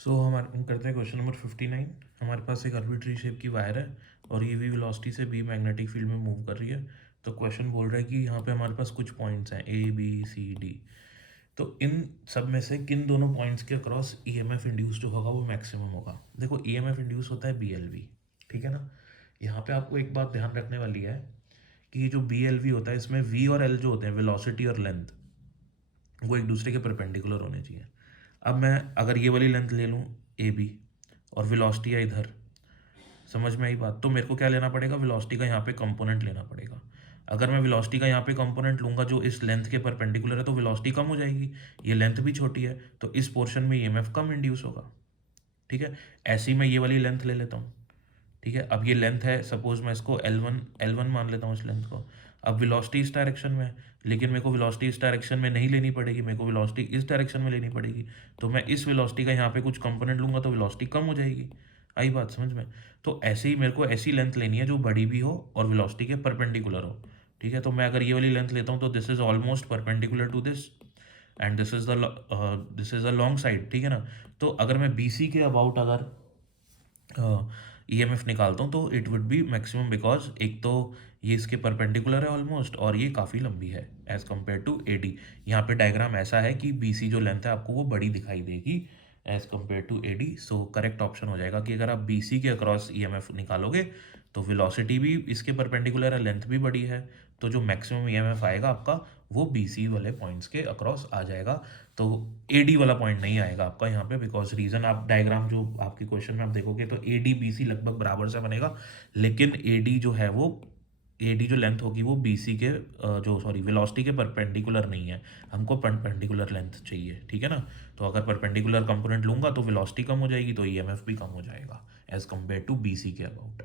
हम करते हैं क्वेश्चन नंबर 59। हमारे पास एक आर्बिट्री शेप की वायर है और ये वी वेलोसिटी से बी मैग्नेटिक फील्ड में मूव कर रही है। तो क्वेश्चन बोल रहा है कि यहाँ पे हमारे पास कुछ पॉइंट्स हैं ए बी सी डी। तो इन सब में से किन दोनों पॉइंट्स के अक्रॉस ईएमएफ इंड्यूस जो होगा वो मैक्सिमम होगा। देखो ईएमएफ इंड्यूस होता है बीएलवी, ठीक है ना। यहाँ पे आपको एक बात ध्यान रखने वाली है कि ये जो बीएलवी होता है इसमें वी और एल जो होते हैं, वेलोसिटी और लेंथ, वो एक दूसरे के परपेंडिकुलर होने चाहिए। अब मैं अगर ये वाली लेंथ ले लूँ ए बी और वेलोसिटी है इधर, समझ में आई बात, तो मेरे को क्या लेना पड़ेगा, वेलोसिटी का यहाँ पे कंपोनेंट लेना पड़ेगा। अगर मैं वेलोसिटी का यहाँ पे कंपोनेंट लूँगा जो इस लेंथ के परपेंडिकुलर है तो वेलोसिटी कम हो जाएगी, ये लेंथ भी छोटी है तो इस पोर्शन में ईएमएफ कम इंड्यूस होगा। ठीक है, ऐसे ही मैं ये वाली लेंथ ले लेता हूँ। ठीक है, अब ये लेंथ है, सपोज मैं इसको L1 मान लेता हूँ इस लेंथ को। अब वेलोसिटी इस डायरेक्शन में है, लेकिन मेरे को वेलोसिटी इस डायरेक्शन में नहीं लेनी पड़ेगी, मेरे को वेलोसिटी इस डायरेक्शन में लेनी पड़ेगी। तो मैं इस वेलोसिटी का यहाँ पे कुछ कंपोनेंट लूँगा तो वेलोसिटी कम हो जाएगी। आई बात समझ में। तो ऐसे ही मेरे को ऐसी लेंथ लेनी है जो बड़ी भी हो और वेलोसिटी के परपेंडिकुलर हो। ठीक है, तो मैं अगर ये वाली लेंथ लेता हूँ तो this is almost perpendicular to this and this is the long side. ठीक है ना। तो अगर मैं BC के अबाउट अगर ईएमएफ निकालता हूँ तो it would be maximum, because एक तो ये इसके परपेंडिकुलर है ऑलमोस्ट और ये काफ़ी लंबी है एज कम्पेयर टू AD। यहाँ पे डायग्राम ऐसा है कि BC जो लेंथ है आपको वो बड़ी दिखाई देगी as compare to AD। So correct option हो जाएगा कि अगर आप BC के अक्रॉस ईएमएफ निकालोगे तो वेलोसिटी भी इसके परपेंडिकुलर है, लेंथ भी बड़ी है, तो जो मैक्सिमम ईएमएफ आएगा आपका वो BC वाले पॉइंट्स के अक्रॉस आ जाएगा। तो AD वाला पॉइंट नहीं आएगा आपका यहाँ पे, बिकॉज रीज़न आप डायग्राम जो आपके क्वेश्चन में आप देखोगे तो AD BC लगभग बराबर से बनेगा, लेकिन AD जो है वो AD जो लेंथ होगी वो BC के वेलोसिटी के परपेंडिकुलर नहीं है, हमको परपेंडिकुलर लेंथ चाहिए। ठीक है ना। तो अगर परपेंडिकुलर कंपोनेंट लूंगा तो वेलोसिटी कम हो जाएगी तो ईएमएफ भी कम हो जाएगा एज कम्पेयर टू BC के अबाउट।